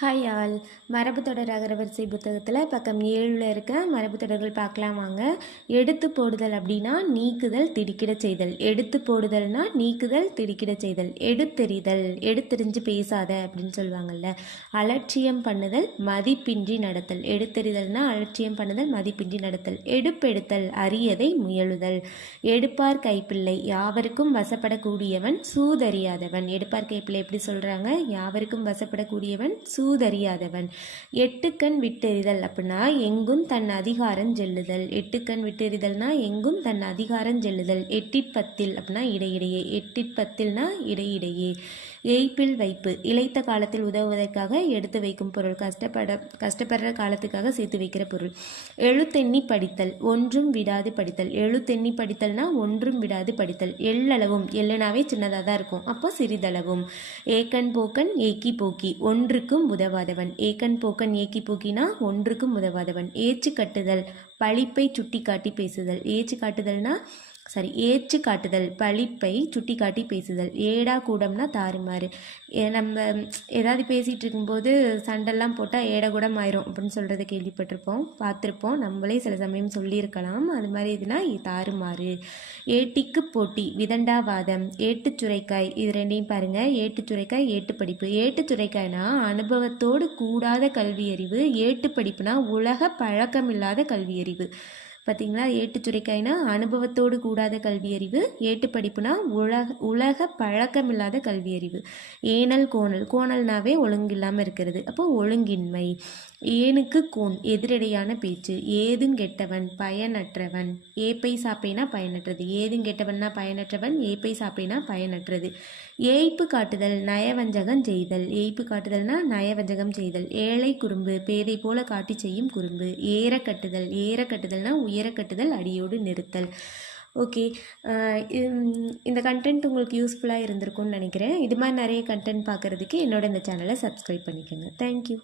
Hi all. மரபுத்தொடர் அகரவரிசை புத்தகத்தில் பக்கம் 7ல் இருக்க மரபுத்தொடர்கள் பார்க்கலாம் வாங்க. எடுத்து போடுதல் அப்படின்னா நீக்குதல் திடுக்கிட செய்தல். எடுத்து போடுதல்னா நீக்குதல் திடுக்கிட செய்தல். எடுத்தெறிதல் எடுத்தெறிஞ்சு பேசாத அப்படின்னு சொல்லுவாங்கள்ல. அலட்சியம் பண்ணுதல் மதிப்பின்றி நடத்தல். எடுத்தெறிதல்னா அலட்சியம் பண்ணுதல் மதிப்பின்றி நடத்தல். எடுப்பெடுத்தல் அரியதை முயலுதல். எடுப்பார் கைப்பிள்ளை யாவருக்கும் வசப்படக்கூடியவன் சூதறியாதவன். எடுப்பார் கைப்பிள்ளை எப்படி சொல்கிறாங்க? யாவருக்கும் வசப்படக்கூடியவன் சூதறியாதவன். எட்டுக்கண் விட்டெறிதல் அப்படின்னா எங்கும் தன் அதிகாரம் செல்லுதல். எட்டுக்கண் விட்டெறிதல்னா எங்கும் தன் அதிகாரம் செல்லுதல். எட்டிற்பத்தில் அப்படின்னா இடையிடையே. எட்டிற்பத்தில்னா இடையிடையே. ஏய்ப்பில் வைப்பு இளைத்த காலத்தில் உதவுவதற்காக எடுத்து வைக்கும் பொருள். கஷ்டப்படுற காலத்துக்காக சேர்த்து வைக்கிற பொருள். எழுத்தெண்ணி படித்தல் ஒன்றும் விடாது படித்தல். எழுத்தெண்ணி படித்தல்னா ஒன்றும் விடாது படித்தல். எள்ளளவும் எள்ளுனாவே சின்னதாக தான் இருக்கும், அப்போ சிறிதளவும். ஏக்கன் போக்கன் ஏக்கி போக்கி ஒன்றுக்கும் உதவாதவன். ஏக்கன் போக்கன் ஏக்கி போக்கினா ஒன்றுக்கும் உதவாதவன். ஏச்சு கட்டுதல் பழிப்பை சுட்டி காட்டி பேசுதல். ஏச்சு காட்டுதல் பழிப்பை சுட்டி காட்டி பேசுதல். ஏடா கூடம்னா தாறுமாறு. நம்ம ஏதாவது பேசிகிட்டு இருக்கும்போது சண்டெல்லாம் போட்டால் ஏடகூடம் ஆயிரும் அப்படின்னு சொல்கிறத பார்த்துருப்போம். நம்மளே சில சமயம் சொல்லியிருக்கலாம். அது மாதிரி இதுனா தாறுமாறு. ஏட்டிக்கு போட்டி விதண்டாவாதம். ஏட்டுச்சுரைக்காய் இது ரெண்டையும் பாருங்கள். ஏட்டுச்சுரைக்காய் ஏட்டு படிப்பு. ஏட்டுச்சுரைக்காய்னா அனுபவத்தோடு கூடாத கல்வியறிவு. ஏட்டு படிப்புனா உலக பழக்கமில்லாத கல்வியறிவு. பார்த்தீங்களா? ஏட்டுச்சுரைக்காய்னா அனுபவத்தோடு கூடாத கல்வியறிவு. ஏட்டு படிப்புனா உலக பழக்கமில்லாத கல்வியறிவு. ஏனல் கோணல் கோணல்னாவே ஒழுங்கில்லாமல் இருக்கிறது, அப்போ ஒழுங்கின்மை. ஏனுக்கு கோன் எதிரடையான பேச்சு. ஏதுங்கெட்டவன் பயனற்றவன். ஏப்பை சாப்பைனா பயனற்றது. ஏதுங்கெட்டவன்னா பயனற்றவன். ஏப்பை சாப்பைனா பயனற்றது. ஏய்ப்பு காட்டுதல் நயவஞ்சகம் செய்தல். ஏய்ப்பு காட்டுதல்னா நயவஞ்சகம் செய்தல். ஏழை குறும்பு பேதை போல காட்டி செய்யும் குறும்பு. ஏற கட்டுதல்னா உயர கட்டுதல் அடியோடு நிறுத்தல். ஓகே, இந்த கண்டென்ட் உங்களுக்கு யூஸ்ஃபுல்லாக இருந்திருக்கும்னு நினைக்கிறேன். இது மாதிரி நிறைய கண்டென்ட் பார்க்குறதுக்கு என்னோட இந்த சேனலை சப்ஸ்கிரைப் பண்ணிக்கோங்க. தேங்க்யூ.